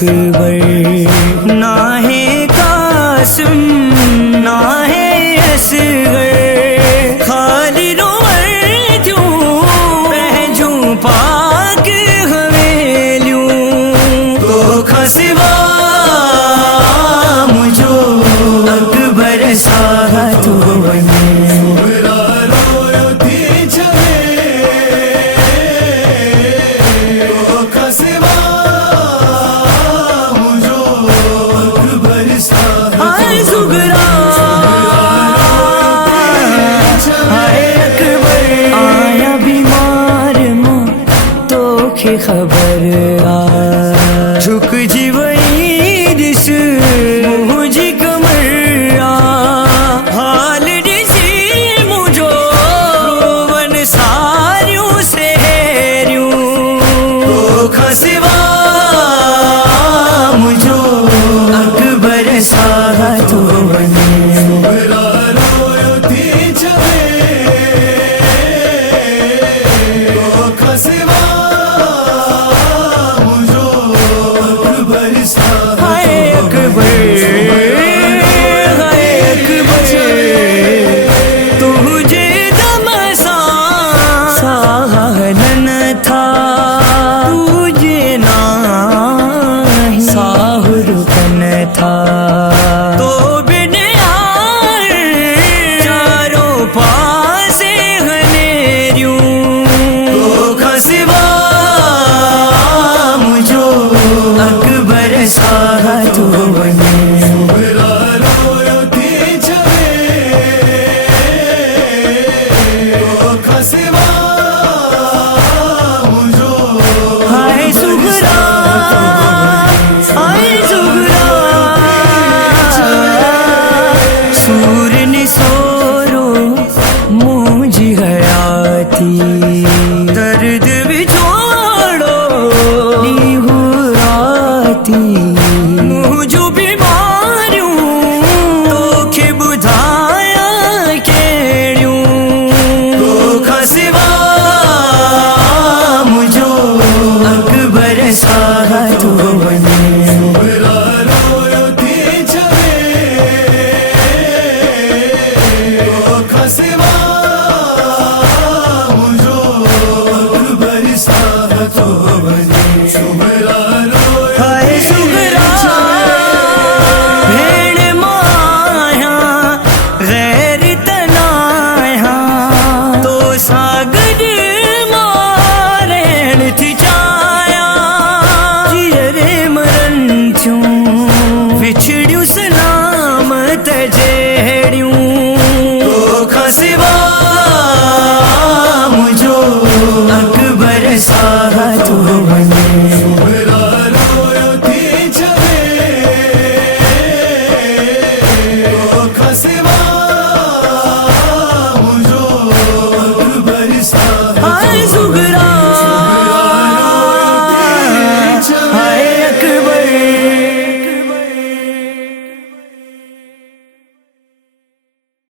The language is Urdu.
اکبر، نہ ہے قاسم نہ ہے اصغر، خالد عمر تیوں پہنچوں پاک حویلیوں، تو خسوا مجھو اکبر سا تو بنے خبر جھک جی وعید اس مجھے کمر حال جسی مجھو روون ساریوں سے ہیریوں، تو خسوا مجھو اکبر سا تو بنے تو بن یار چاروں پاس ہنیریوں، تو خسوا مجھو اکبر سا تو بنے سور نے سورو مجھے حیاتی